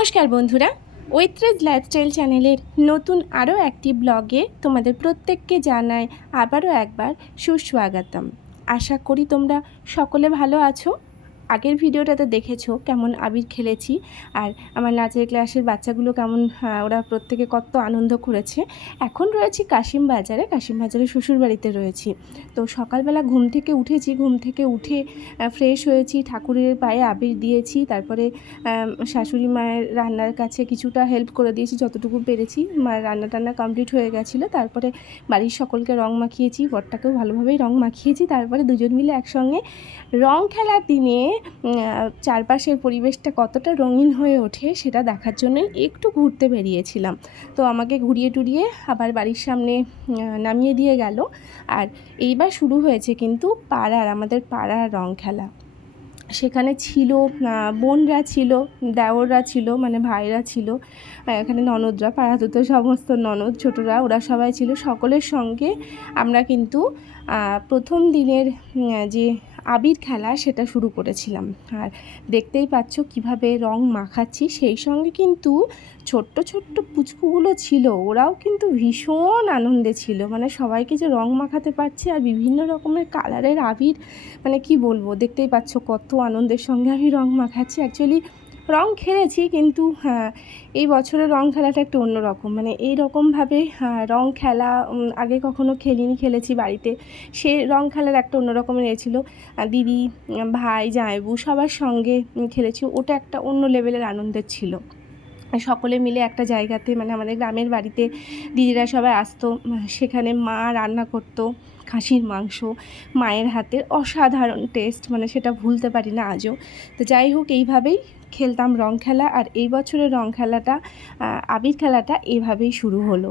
নমস্কার বন্ধুরা ঐত্রেজ লাইফস্টাইল চ্যানেলের নতুন আরও একটি ব্লগে তোমাদের প্রত্যেককে জানায় আবারও একবার সুস্বাগতম। আশা করি তোমরা সকলে ভালো আছো। আগের ভিডিওটাতে দেখেছ কেমন আবির খেলেছি আর আমার নাচের ক্লাসের বাচ্চাগুলো কেমন ওরা প্রত্যেকে কত আনন্দ করেছে। এখন রয়েছি কাশিম বাজারে কাশিম বাজারে শ্বশুর বাড়িতে রয়েছি। তো সকালবেলা ঘুম থেকে উঠেছি, ঘুম থেকে উঠে ফ্রেশ হয়েছি, ঠাকুরের পায়ে আবির দিয়েছি, তারপরে শাশুড়ি মায়ের রান্নার কাছে কিছুটা হেল্প করে দিয়েছি, যতটুকু পেরেছি। মায়ের রান্না টান্না কমপ্লিট হয়ে গেছিল, তারপরে বাড়ির সকলকে রং মাখিয়েছি, বরটাকেও ভালোভাবেই রং মাখিয়েছি, তারপরে দুজন মিলে একসঙ্গে রং খেলার দিনে চারপাশের পরিবেশটা কতটা রঙিন হয়ে ওঠে সেটা দেখার জন্যই একটু ঘুরতে বেরিয়েছিলাম। তো আমাকে ঘুরিয়ে টুরিয়ে আবার বাড়ির সামনে নামিয়ে দিয়ে গেল। আর এইবার শুরু হয়েছে কিন্তু পাড়ার, আমাদের পাড়ার রং খেলা। সেখানে ছিল বোনরা ছিল, দেওররা ছিল মানে ভাইরা ছিল এখানে ননদরা, পাড়াতুত সমস্ত ননদ, ছোটরা, ওরা সবাই ছিল। সকলের সঙ্গে আমরা কিন্তু প্রথম দিনের যে আবির খেলা সেটা শুরু করেছিলাম। আর দেখতেই পাচ্ছ কীভাবে রং মাখাচ্ছি, সেই সঙ্গে কিন্তু ছোট্ট ছোট্ট পুচকুগুলো ছিল ওরাও কিন্তু ভীষণ আনন্দে ছিল। মানে সবাইকে যে রং মাখাতে পারছে আর বিভিন্ন রকমের কালারের আবির মানে কি বলব দেখতেই পাচ্ছ কত আনন্দের সঙ্গে আমি রং মাখাচ্ছি। অ্যাকচুয়ালি রং খেলেছি কিন্তু হ্যাঁ এই বছরের রং খেলাটা একটু অন্যরকম। মানে এই রকমভাবে হ্যাঁ, রং খেলা আগে কখনো খেলিনি খেলেছি বাড়িতে। সে রং খেলার একটা অন্য রকমের এ ছিল। দিদি ভাই জায়বু সবার সঙ্গে খেলেছি। ওটা একটা অন্য লেভেলের আনন্দের ছিল। সকলে মিলে একটা জায়গাতে মানে আমাদের গ্রামের বাড়িতে দিদিরা সবাই আসতো, সেখানে মা রান্না করতো খাসির মাংস, মায়ের হাতের অসাধারণ টেস্ট মানে সেটা ভুলতে পারি না আজও। তো যাই হোক, এইভাবেই খেলতাম রং খেলা আর এই বছরের রং খেলাটা আবির খেলাটা এভাবেই শুরু হলো।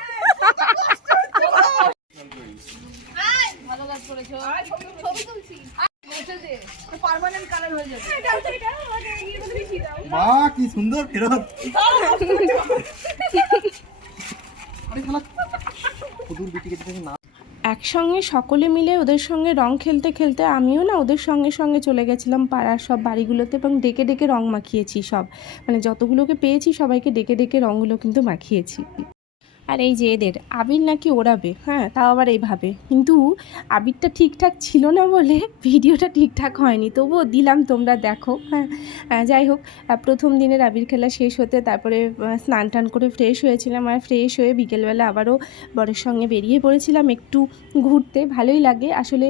মা, কি সুন্দর ফেরত। একসঙ্গে সকলে মিলে ওদের সঙ্গে রং খেলতে খেলতে আমিও না ওদের সঙ্গে সঙ্গে চলে গেছিলাম পাড়ার সব বাড়িগুলোতে এবং ডেকে ডেকে রং মাখিয়েছি সব। মানে যতগুলোকে পেয়েছি সবাইকে ডেকে ডেকে রঙগুলো কিন্তু মাখিয়েছি। আর এই যে এদের, আবির নাকি ওড়াবে হ্যাঁ তাও আবার এইভাবে। কিন্তু আবিরটা ঠিকঠাক ছিল না বলে ভিডিওটা ঠিকঠাক হয়নি। তবুও দিলাম তোমরা দেখো হ্যাঁ। যাই হোক প্রথম দিনের আবির খেলা শেষ হতে তারপরে স্নান টান করে ফ্রেশ হয়েছিলাম। আর ফ্রেশ হয়ে বিকেলবেলা আবারও বরের সঙ্গে বেরিয়ে পড়েছিলাম একটু ঘুরতে। ভালোই লাগে। আসলে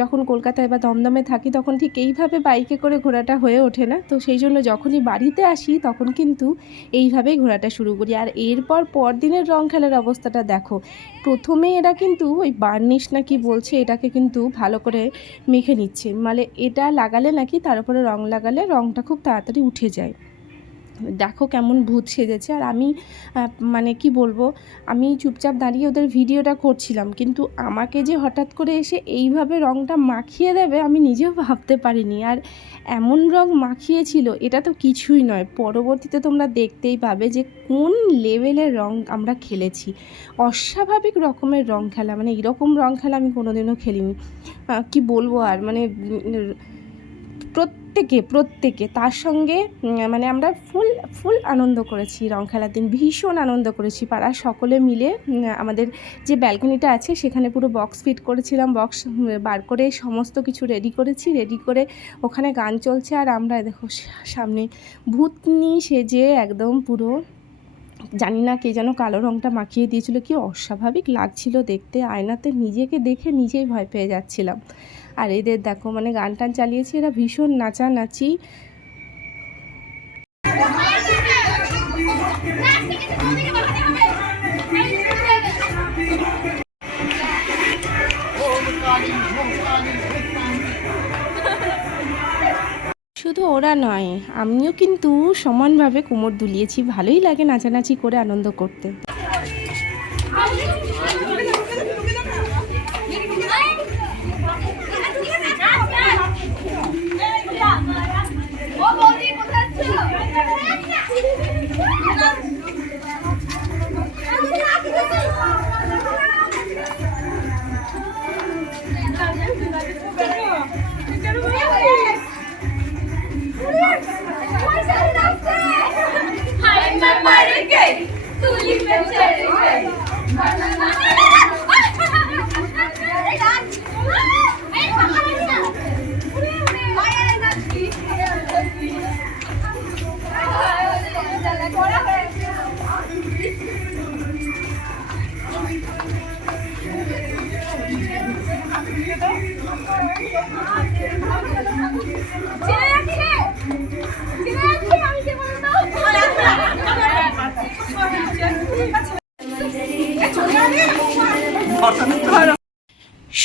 যখন কলকাতায় বা দমদমে থাকি তখন ঠিক এইভাবে বাইকে করে ঘোরাটা হয়ে ওঠে না। তো সেই জন্য যখনই বাড়িতে আসি তখন কিন্তু এইভাবেই ঘোরাটা শুরু করি। আর এরপর পরদিনের রং খেলার অবস্থাটা দেখো। প্রথমে এরা কিন্তু ওই বার্নিশ না কি বলছে, এটাকে কিন্তু ভালো করে মেখে নিচ্ছে। মানে এটা লাগালে নাকি তার উপরে রং লাগালে রংটা খুব তাড়াতাড়ি উঠে যায়। দেখো কেমন ভূত সেজেছে। আর আমি মানে কি বলব, আমি চুপচাপ দাঁড়িয়ে ওদের ভিডিওটা করছিলাম, কিন্তু আমাকে যে হঠাৎ করে এসে এইভাবে রংটা মাখিয়ে দেবে, আমি নিজেও ভাবতে পারিনি। আর এমন রং মাখিয়েছিল, এটা তো কিছুই নয়। পরবর্তীতে তোমরা দেখতেই পাবে যে কোন লেভেলের রং আমরা খেলেছি। অস্বাভাবিক রকমের রং খেলা মানে এরকম রং খেলা আমি কোনোদিনও খেলিনি। কি বলব আর মানে প্রত্যেকে প্রত্যেকে তার সঙ্গে মানে আমরা ফুল ফুল আনন্দ করেছি, রং খেলার দিন ভীষণ আনন্দ করেছি। পাড়া সকলে মিলে আমাদের যে ব্যালকনিটা আছে, সেখানে পুরো বক্স ফিট করেছিলাম, বক্স বার করে সমস্ত কিছু রেডি করেছি, রেডি করে ওখানে গান চলছে। আর আমরা দেখো সামনে ভূতনি সেজে একদম পুরো জানি না কে যেন কালো রঙটা মাখিয়ে দিয়েছিল কি অস্বাভাবিক লাগছিল দেখতে। আয়নাতে নিজেকে দেখে নিজেই ভয় পেয়ে যাচ্ছিলাম। আর এদের দেখো মানে গান টান চালিয়েছি এরা ভীষণ নাচানাচি। Oh, my God. শুধু ওরা নয় আমিও কিন্তু সমানভাবে কোমর দুলিয়েছি ভালোই লাগে নাচানাচি করে আনন্দ করতে।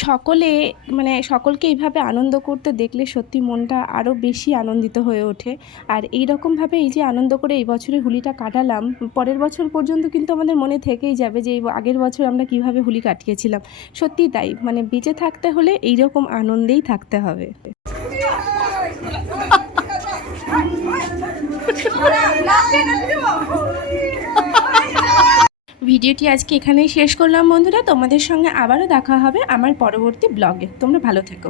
সকলে মানে সকলকে এইভাবে আনন্দ করতে দেখলে সত্যি মনটা আরও বেশি আনন্দিত হয়ে ওঠে। আর এই রকমভাবে এই যে আনন্দ করে এই বছরে হুলিটা কাটালাম, পরের বছর পর্যন্ত কিন্তু আমাদের মনে থেকেই যাবে যে এই আগের বছর আমরা কীভাবে হুলি কাটিয়েছিলাম। সত্যি তাই মানে বেঁচে থাকতে হলে এই রকম আনন্দেই থাকতে হবে। ভিডিওটি আজকে এখানেই শেষ করলাম বন্ধুরা। তোমাদের সঙ্গে আবারও দেখা হবে আমার পরবর্তী ব্লগে। তোমরা ভালো থেকো।